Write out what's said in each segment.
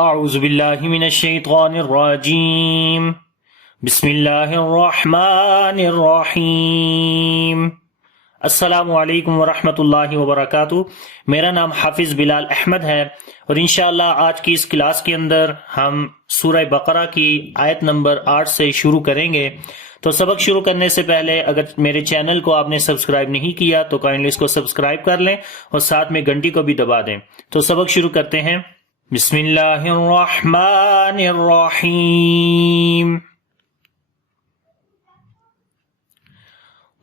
اعوذ باللہ من الشیطان الرجیم بسم اللہ الرحمن الرحیم۔ السلام علیکم ورحمۃ اللہ وبرکاتہ۔ میرا نام حافظ بلال احمد ہے اور انشاءاللہ آج کی اس کلاس کے اندر ہم سورہ بقرہ کی آیت نمبر 8 سے شروع کریں گے۔ تو سبق شروع کرنے سے پہلے اگر میرے چینل کو آپ نے سبسکرائب نہیں کیا تو کائنڈلی اس کو سبسکرائب کر لیں اور ساتھ میں گھنٹی کو بھی دبا دیں۔ تو سبق شروع کرتے ہیں۔ بسم اللہ الرحمن الرحیم۔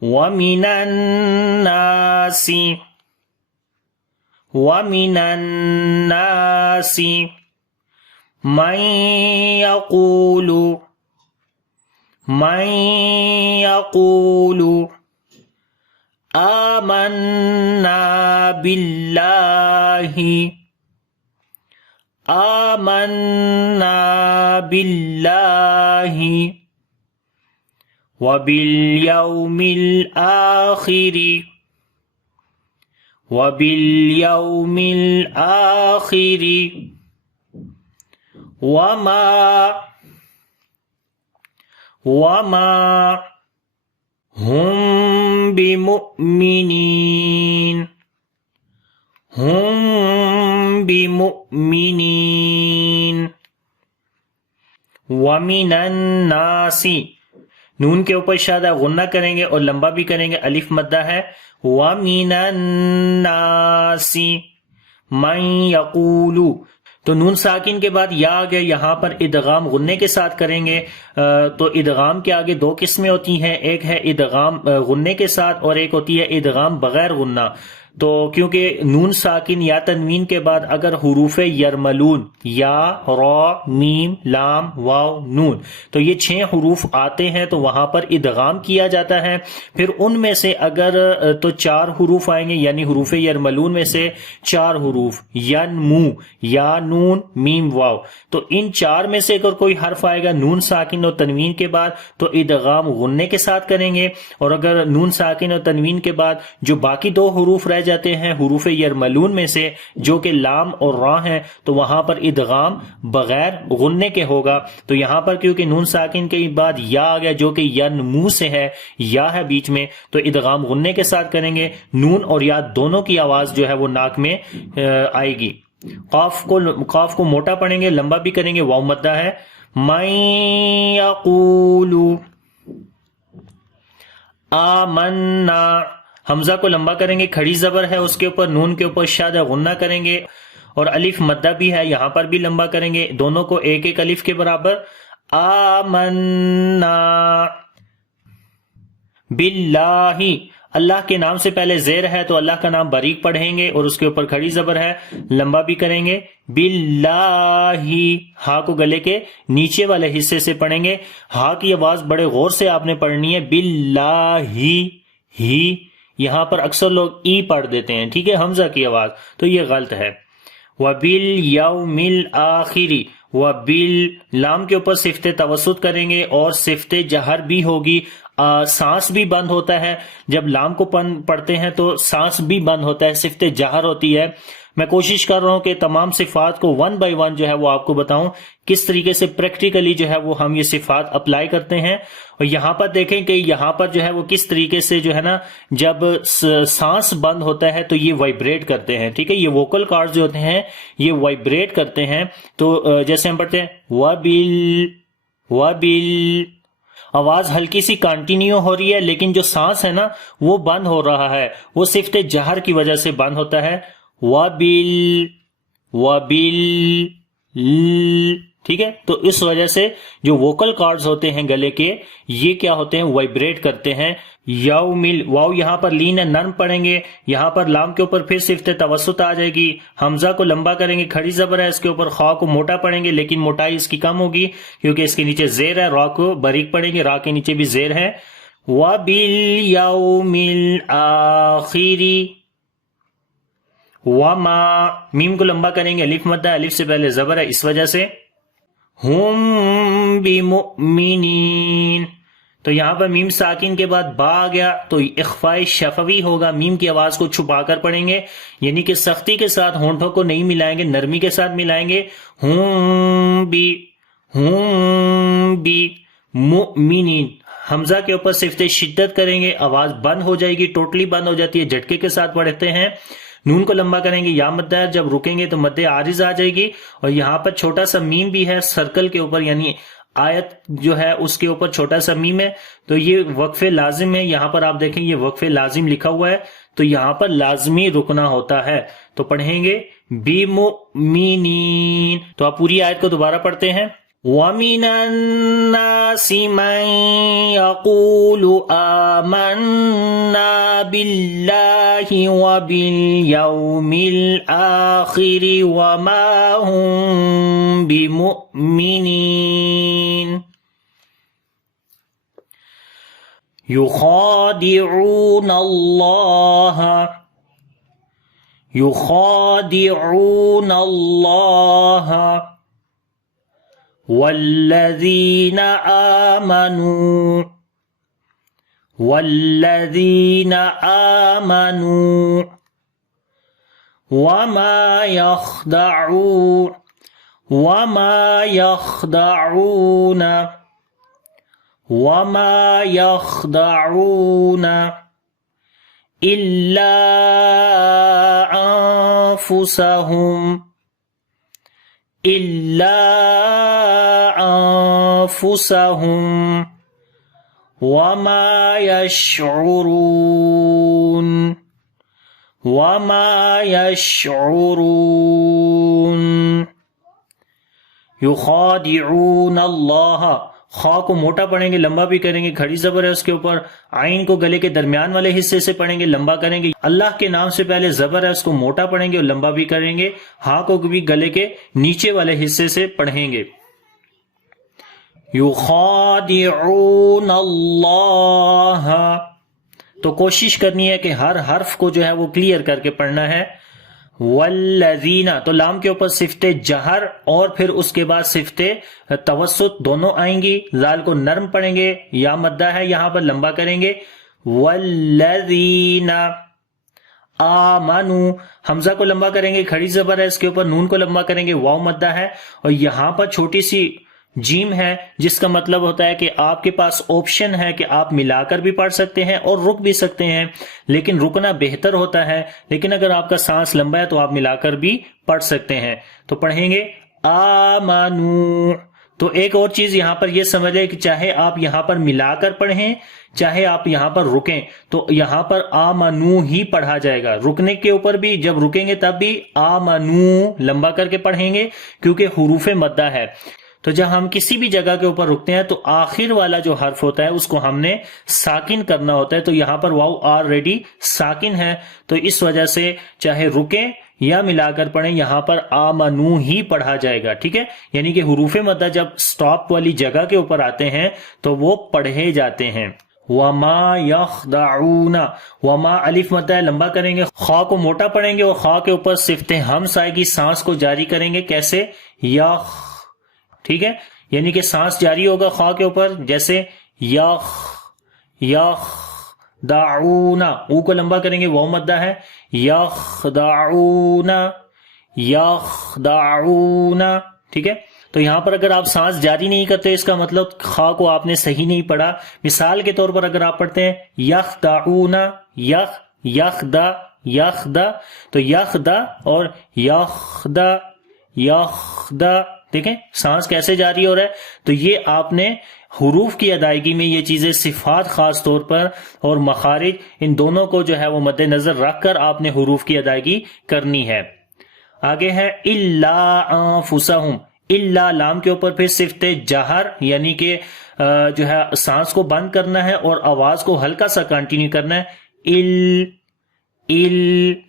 وَمِنَ النَّاسِ مَن يَقُولُ آمَنَّا بِاللَّهِ وَبِالْيَوْمِ الْآخِرِ وَمَا هُمْ بِمُؤْمِنِينَ۔ وَمِنَ النَّاسِ نون کے اوپر شادہ غنہ کریں گے اور لمبا بھی کریں گے، الف مدہ ہے۔ وَمِنَ النَّاسِ مَن يَقُولُ، تو نون ساکن کے بعد یا آگے یہاں پر ادغام غنے کے ساتھ کریں گے۔ تو ادغام کے آگے دو قسمیں ہوتی ہیں، ایک ہے ادغام غنے کے ساتھ اور ایک ہوتی ہے ادغام بغیر غنہ۔ تو کیونکہ نون ساکن یا تنوین کے بعد اگر حروف یرملون یا را میم لام واو نون تو یہ 6 حروف آتے ہیں تو وہاں پر ادغام کیا جاتا ہے۔ پھر ان میں سے اگر تو 4 حروف آئیں گے، یعنی حروف یرملون میں سے 4 حروف ینمو یا نون میم واو، تو ان 4 میں سے اگر کوئی حرف آئے گا نون ساکن اور تنوین کے بعد تو ادغام غنے کے ساتھ کریں گے، اور اگر نون ساکن اور تنوین کے بعد جو باقی 2 حروف رہ جاتے ہیں حروف یرملون میں سے جو کہ لام اور را ہیں تو وہاں پر ادغام بغیر غنے کے ہوگا۔ تو یہاں پر کیونکہ نون ساکن کے بعد یا آ گیا جو کہ ینمو سے ہے، یا ہے بیچ میں، تو ادغام غنے کے ساتھ کریں گے۔ نون اور یا دونوں کی آواز جو ہے وہ ناک میں آئے گی۔ قاف کو موٹا پڑھیں گے، لمبا بھی کریں گے، واو مدہ ہے۔ من یقول آمنا، حمزہ کو لمبا کریں گے، کھڑی زبر ہے اس کے اوپر، نون کے اوپر شادہ غنہ کریں گے اور الف مدہ بھی ہے، یہاں پر بھی لمبا کریں گے، دونوں کو ایک ایک الف کے برابر۔ آمنا باللہ، اللہ کے نام سے پہلے زیر ہے تو اللہ کا نام باریک پڑھیں گے اور اس کے اوپر کھڑی زبر ہے، لمبا بھی کریں گے۔ باللہ، ہا کو گلے کے نیچے والے حصے سے پڑھیں گے، ہا کی آواز بڑے غور سے آپ نے پڑھنی ہے۔ باللہ ہی، یہاں پر اکثر لوگ ای پڑھ دیتے ہیں، ٹھیک ہے، حمزہ کی آواز، تو یہ غلط ہے۔ وَبِالْيَوْمِ الْآخِرِ، لام کے اوپر صفت توسط کریں گے اور صفت جہر بھی ہوگی۔ سانس بھی بند ہوتا ہے، جب لام کو پڑھتے ہیں تو سانس بھی بند ہوتا ہے، صفت جہر ہوتی ہے۔ میں کوشش کر رہا ہوں کہ تمام صفات کو 1 بائی 1 جو ہے وہ آپ کو بتاؤں کس طریقے سے پریکٹیکلی جو ہے وہ ہم یہ صفات اپلائی کرتے ہیں۔ اور یہاں پر دیکھیں کہ یہاں پر جو ہے وہ کس طریقے سے جو ہے نا جب سانس بند ہوتا ہے تو یہ وائبریٹ کرتے ہیں، ٹھیک ہے، یہ ووکل کارڈ جو ہوتے ہیں یہ وائبریٹ کرتے ہیں۔ تو جیسے ہم پڑھتے ہیں وَبِل، آواز ہلکی سی کانٹینیو ہو رہی ہے لیکن جو سانس ہے نا وہ بند ہو رہا ہے، وہ صفت جہر کی وجہ سے بند ہوتا ہے۔ وَبِل، ٹھیک ہے، تو اس وجہ سے جو ووکل کارڈز ہوتے ہیں گلے کے یہ کیا ہوتے ہیں، وائبریٹ کرتے ہیں۔ یومل، واو یہاں پر لین ہے، نرم پڑھیں گے، یہاں پر لام کے اوپر پھر صفت توسط آ جائے گی، حمزہ کو لمبا کریں گے، کھڑی زبر ہے اس کے اوپر، خا کو موٹا پڑھیں گے لیکن موٹائی اس کی کم ہوگی کیونکہ اس کے نیچے زیر ہے، را کو باریک پڑھیں گے، را کے نیچے بھی زیر ہے۔ وَبِالْيَوْمِ الْآخِرِ، وما، میم کو لمبا کریں گے، الف مدہ، الف سے پہلے زبر ہے اس وجہ سے۔ ہم بمؤمنین، تو یہاں پر میم ساکن کے بعد با آ گیا تو اخفاء شفوی ہوگا، میم کی آواز کو چھپا کر پڑھیں گے، یعنی کہ سختی کے ساتھ ہونٹوں کو نہیں ملائیں گے، نرمی کے ساتھ ملائیں گے. ہوں بھی مؤمنین، حمزہ کے اوپر صفت شدت کریں گے، آواز بند ہو جائے گی، ٹوٹلی بند ہو جاتی ہے، جھٹکے کے ساتھ پڑھتے ہیں. نون کو لمبا کریں گے، یا مد ہے، جب رکیں گے تو مد عارض آ جائے گی. اور یہاں پر چھوٹا سا میم بھی ہے سرکل کے اوپر، یعنی آیت جو ہے اس کے اوپر چھوٹا سا میم ہے، تو یہ وقف لازم ہے. یہاں پر آپ دیکھیں یہ وقف لازم لکھا ہوا ہے، تو یہاں پر لازمی رکنا ہوتا ہے. تو پڑھیں گے بِمُؤْمِنِينَ. تو آپ پوری آیت کو دوبارہ پڑھتے ہیں. وَمِنَ النَّاسِ مَن يَقُولُ آمَنَّا بِاللَّهِ وَبِالْيَوْمِ الْآخِرِ وَمَا هُم بِمُؤْمِنِينَ يُخَادِعُونَ اللَّهَ والذین آمنوا وما يخدعون إلا أنفسهم وما يشعرون يخادعون اللہ. خا کو موٹا پڑھیں گے، لمبا بھی کریں گے، کھڑی زبر ہے اس کے اوپر. عین کو گلے کے درمیان والے حصے سے پڑھیں گے، لمبا کریں گے. اللہ کے نام سے پہلے زبر ہے اس کو موٹا پڑھیں گے اور لمبا بھی کریں گے. ہاں کو بھی گلے کے نیچے والے حصے سے پڑھیں گے. یخادعون اللہ. تو کوشش کرنی ہے کہ ہر حرف کو جو ہے وہ کلیئر کر کے پڑھنا ہے. والذین، تو لام کے اوپر صفت جہر اور پھر اس کے بعد صفت توسط دونوں آئیں گی. زال کو نرم پڑھیں گے، یا مدہ ہے یہاں پر لمبا کریں گے. والذین آمنوا، حمزہ کو لمبا کریں گے، کھڑی زبر ہے اس کے اوپر. نون کو لمبا کریں گے، واو مدہ ہے. اور یہاں پر چھوٹی سی جیم ہے جس کا مطلب ہوتا ہے کہ آپ کے پاس آپشن ہے کہ آپ ملا کر بھی پڑھ سکتے ہیں اور رک بھی سکتے ہیں، لیکن رکنا بہتر ہوتا ہے. لیکن اگر آپ کا سانس لمبا ہے تو آپ ملا کر بھی پڑھ سکتے ہیں. تو پڑھیں گے آمنو. تو ایک اور چیز یہاں پر یہ سمجھ لیں کہ چاہے آپ یہاں پر ملا کر پڑھیں چاہے آپ یہاں پر رکیں، تو یہاں پر آمنو ہی پڑھا جائے گا. رکنے کے اوپر بھی جب رکیں گے تب بھی آمنو لمبا کر کے پڑھیں گے کیونکہ حروف مدہ ہے. تو جب ہم کسی بھی جگہ کے اوپر رکتے ہیں تو آخر والا جو حرف ہوتا ہے اس کو ہم نے ساکن کرنا ہوتا ہے. تو یہاں پر واو آلریڈی ساکن ہے، تو اس وجہ سے چاہے رکیں یا ملا کر پڑھیں یہاں پر آمنو ہی پڑھا جائے گا. ٹھیک ہے، یعنی کہ حروف مدہ جب سٹاپ والی جگہ کے اوپر آتے ہیں تو وہ پڑھے جاتے ہیں. وما یخدعون، وما الف مدہ ہے، لمبا کریں گے. خا کو موٹا پڑھیں گے اور خا کے اوپر صفت ہمس آئے گی. سانس کو جاری کریں گے، کیسے؟ یخ. ٹھیک ہے، یعنی کہ سانس جاری ہوگا خا کے اوپر، جیسے یخ دعونا. او کو لمبا کریں گے، واو مدہ ہے. یخدعونا. ٹھیک ہے، تو یہاں پر اگر آپ سانس جاری نہیں کرتے اس کا مطلب خا کو آپ نے صحیح نہیں پڑھا. مثال کے طور پر اگر آپ پڑھتے ہیں یخدعونا، یخدا، تو یخدا اور یخدا دیکھیں سانس کیسے جاری ہو رہا ہے. تو یہ آپ نے حروف کی ادائیگی میں یہ چیزیں صفات خاص طور پر اور مخارج ان دونوں کو جو ہے وہ مد نظر رکھ کر آپ نے حروف کی ادائیگی کرنی ہے. آگے ہے الا انفسہم. الا لام کے اوپر پھر صفت جہر، یعنی کہ جو ہے سانس کو بند کرنا ہے اور آواز کو ہلکا سا کنٹینیو کرنا ہے.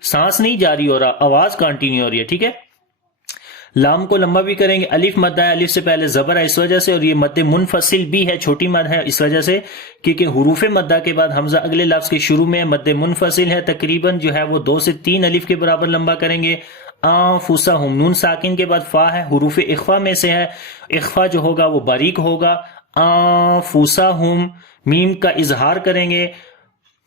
سانس نہیں جاری ہو رہا، آواز کنٹینیو ہو رہی ہے. ٹھیک ہے، لام کو لمبا بھی کریں گے. الف مد ہے، الف سے پہلے زبر ہے اس وجہ سے، اور یہ مد منفصل بھی ہے، چھوٹی مد ہے اس وجہ سے کیونکہ حروف مدہ کے بعد حمزہ اگلے لفظ کے شروع میں مد منفصل ہے. تقریباً جو ہے وہ 2 سے 3 الف کے برابر لمبا کریں گے. انفسہم، نون ساکن کے بعد فا ہے، حروف اخفا میں سے ہے. اخفا جو ہوگا وہ باریک ہوگا. انفسہم، میم کا اظہار کریں گے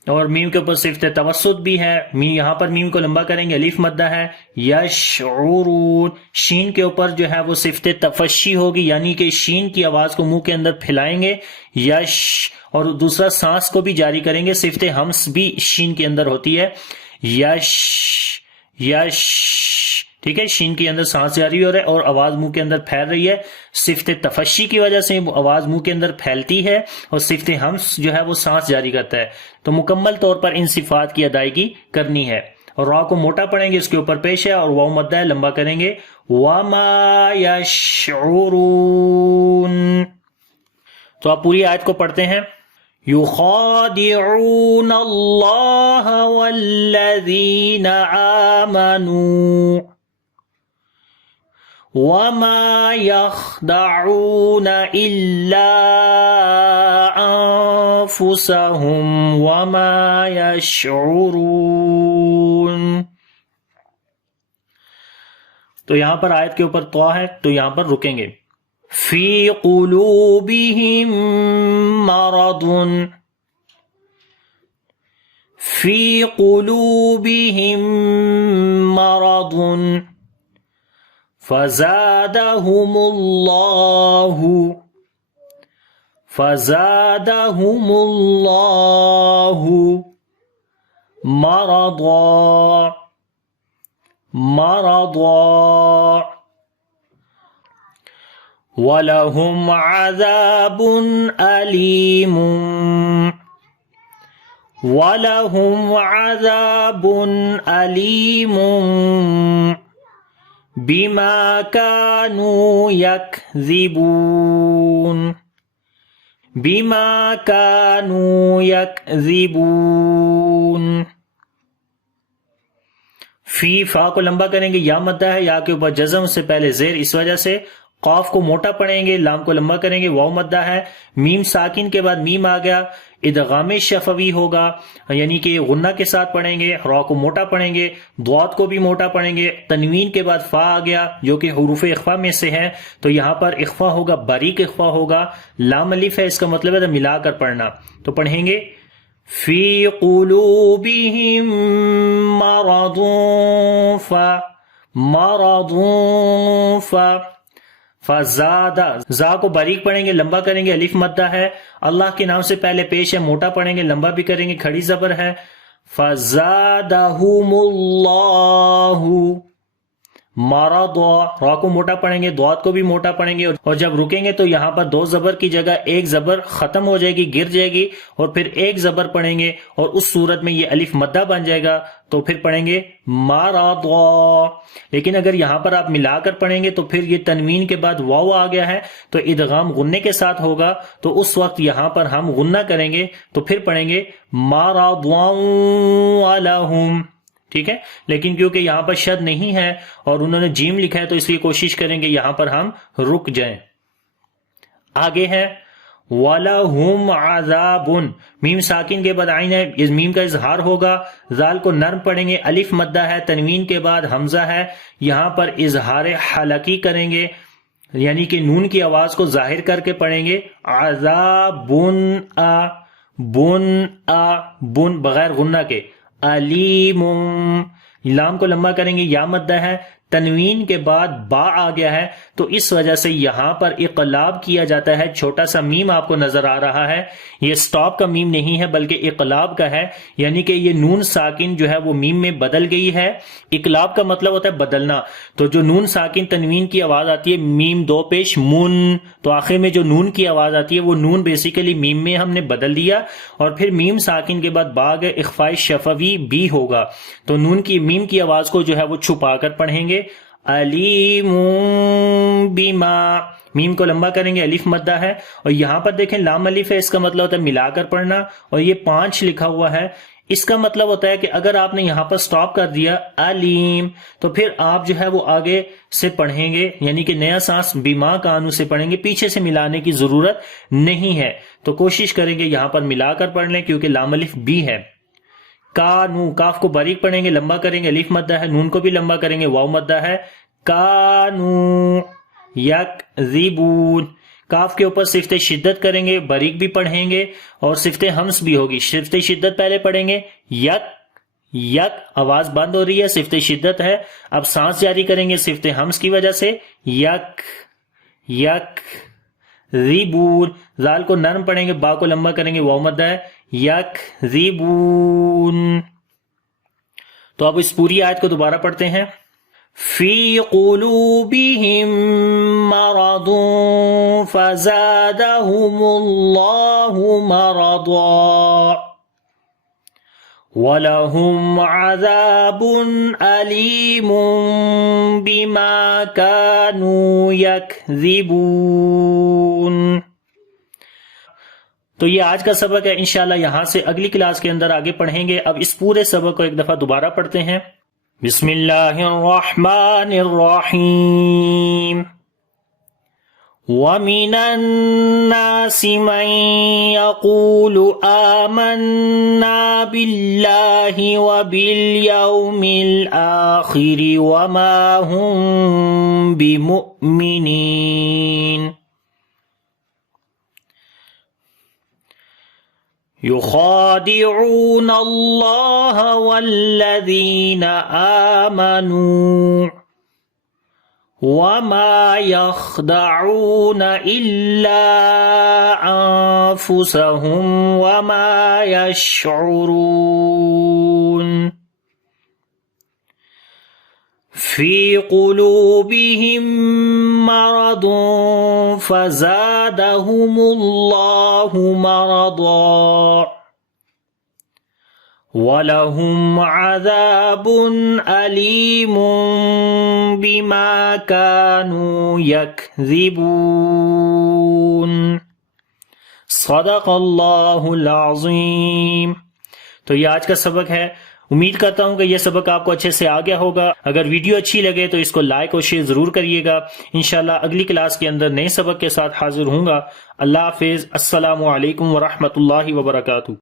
اور میم کے اوپر صفت توسط بھی ہے، یہاں پر میم کو لمبا کریں گے، الف مدہ ہے، یشعرون، شین کے اوپر جو ہے وہ صفت تفشی ہوگی، یعنی کہ شین کی آواز کو منہ کے اندر پھیلائیں گے، یش، اور دوسرا سانس کو بھی جاری کریں گے، صفت ہمس بھی شین کے اندر ہوتی ہے، یش یش، ٹھیک ہے، شین کے اندر سانس جاری ہو رہا ہے اور آواز منہ کے اندر پھیل رہی ہے، صفت تفشی کی وجہ سے آواز منہ کے اندر پھیلتی ہے اور صفت ہمس جو ہے وہ سانس جاری کرتا ہے، تو مکمل طور پر ان صفات کی ادائیگی کرنی ہے، اور را کو موٹا پڑھیں گے، اس کے اوپر پیش ہے، اور واو مدہ ہے، لمبا کریں گے، وَمَا يَشْعُرُونَ۔ تو آپ پوری آیت کو پڑھتے ہیں، يُخَادِعُونَ اللَّهَ وَالَّذِينَ آمَنُوا وَمَا يَخْدَعُونَ إِلَّا أَنفُسَهُمْ وَمَا يَشْعُرُونَ۔ تو یہاں پر آیت کے اوپر طوا ہے، تو یہاں پر رکیں گے، فی قلوبہم مرض، فی قلوبہم مرض فزادہم اللہ مرضا وَلَهُمْ عَذَابٌ أَلِيمٌ بِمَا كَانُوا يَكْذِبُونَ۔ فی، فا کو لمبا کریں گے، یا مدہ ہے، یا کے اوپر جزم سے پہلے زیر، اس وجہ سے قاف کو موٹا پڑھیں گے، لام کو لمبا کریں گے، واو مدہ ہے، میم ساکن کے بعد میم آ گیا، ادغام شفوی ہوگا، یعنی کہ غنہ کے ساتھ پڑھیں گے، را کو موٹا پڑھیں گے، ضاد کو بھی موٹا پڑھیں گے، تنوین کے بعد فا آ گیا جو کہ حروف اخفا میں سے ہے، تو یہاں پر اخفا ہوگا، باریک اخفا ہوگا، لام الف ہے، اس کا مطلب ہے ملا کر پڑھنا، تو پڑھیں گے فی قلوبہم مرض فزادہ، زا کو باریک پڑھیں گے، لمبا کریں گے، الف مدہ ہے، اللہ کے نام سے پہلے پیش ہے، موٹا پڑھیں گے، لمبا بھی کریں گے، کھڑی زبر ہے، فزادہم اللہ مرضا، را کو موٹا پڑھیں گے، ضاد کو بھی موٹا پڑھیں گے، اور جب رکیں گے تو یہاں پر دو زبر کی جگہ ایک زبر ختم ہو جائے گی، گر جائے گی، اور پھر ایک زبر پڑھیں گے، اور اس صورت میں یہ الف مدہ بن جائے گا، تو پھر پڑھیں گے مرضا۔ لیکن اگر یہاں پر آپ ملا کر پڑھیں گے تو پھر یہ تنوین کے بعد واو آ گیا ہے، تو ادغام غنے کے ساتھ ہوگا، تو اس وقت یہاں پر ہم غنہ کریں گے، تو پھر پڑھیں گے مرضا لہم، ٹھیک ہے، لیکن کیونکہ یہاں پر شد نہیں ہے اور انہوں نے جیم لکھا ہے تو اس لیے کوشش کریں گے یہاں پر ہم رک جائیں۔ آگے ہے وَلَهُمْ عَذَابٌ، میم ساکن کے بعد عین ہے، اس میم کا اظہار ہوگا، ذال کو نرم پڑھیں گے، الف مدہ ہے، تنوین کے بعد حمزہ ہے، یہاں پر اظہار حلقی کریں گے، یعنی کہ نون کی آواز کو ظاہر کر کے پڑھیں گے، عذابٌ بن بغیر غنہ کے، علیم، لام کو لمبا کریں گے، یا مدہ ہے، تنوین کے بعد با آ گیا ہے، تو اس وجہ سے یہاں پر اقلاب کیا جاتا ہے، چھوٹا سا میم آپ کو نظر آ رہا ہے، یہ سٹاپ کا میم نہیں ہے بلکہ اقلاب کا ہے، یعنی کہ یہ نون ساکن جو ہے وہ میم میں بدل گئی ہے، اقلاب کا مطلب ہوتا ہے بدلنا، تو جو نون ساکن تنوین کی آواز آتی ہے میم دو پیش من، تو آخر میں جو نون کی آواز آتی ہے وہ نون بیسیکلی میم میں ہم نے بدل دیا، اور پھر میم ساکن کے بعد باغ اخفاء شفوی بھی ہوگا، تو نون کی میم کی آواز کو جو ہے وہ چھپا کر پڑھیں گے، علیم بما، میم کو لمبا کریں گے، الف مدہ ہے، اور یہاں پر دیکھیں لام الف ہے، اس کا مطلب ہوتا ہے ملا کر پڑھنا، اور یہ 5 لکھا ہوا ہے، اس کا مطلب ہوتا ہے کہ اگر آپ نے یہاں پر سٹاپ کر دیا علیم، تو پھر آپ جو ہے وہ آگے سے پڑھیں گے، یعنی کہ نیا سانس بیما کانو سے پڑھیں گے، پیچھے سے ملانے کی ضرورت نہیں ہے، تو کوشش کریں گے یہاں پر ملا کر پڑھ لیں کیونکہ لام الف بھی ہے۔ کانو، کاف کو باریک پڑھیں گے، لمبا کریں گے، الف مدہ ہے، نون کو بھی لمبا کریں گے، واو مدہ ہے، کانو یکذبون، کاف کے اوپر صفت شدت کریں گے، باریک بھی پڑھیں گے اور صفت ہمس بھی ہوگی. صفت شدت پہلے پڑھیں گے، یک یک، آواز بند ہو رہی ہے، صفت شدت ہے. اب سانس جاری کریں گے صفت ہمس کی وجہ سے، یک یک. ریبور، زال کو نرم پڑھیں گے، با کو لمبا کریں گے، واو مدہ ہے، یک ریبون. تو اب اس پوری آیت کو دوبارہ پڑھتے ہیں. فی قلوبہم مرض فزادہم اللہ مرضا وَلَهُمْ عَذَابٌ أَلِيمٌ بِمَا كَانُوا يَكْذِبُونَ. تو یہ آج کا سبق ہے. انشاءاللہ یہاں سے اگلی کلاس کے اندر آگے پڑھیں گے. اب اس پورے سبق کو ایک دفعہ دوبارہ پڑھتے ہیں. بسم اللہ الرحمن الرحیم. وَمِنَ النَّاسِ مَن يَقُولُ آمَنَّا بِاللَّهِ وَبِالْيَوْمِ الْآخِرِ وَمَا هُمْ بِمُؤْمِنِينَ. يُخَادِعُونَ اللَّهَ وَالَّذِينَ آمَنُوا وَمَا يَخْدَعُونَ إِلَّا أَنفُسَهُمْ وَمَا يَشْعُرُونَ. فِي قُلُوبِهِم مَّرَضٌ فَزَادَهُمُ اللَّهُ مَرَضًا وَلَهُمْ عَذَابٌ أَلِيمٌ بِمَا كَانُوا يَكْذِبُونَ. صدق اللہ العظیم. تو یہ آج کا سبق ہے. امید کرتا ہوں کہ یہ سبق آپ کو اچھے سے آ گیا ہوگا. اگر ویڈیو اچھی لگے تو اس کو لائک اور شیئر ضرور کریے گا. انشاءاللہ اگلی کلاس کے اندر نئے سبق کے ساتھ حاضر ہوں گا. اللہ حافظ. السلام علیکم ورحمۃ اللہ وبرکاتہ.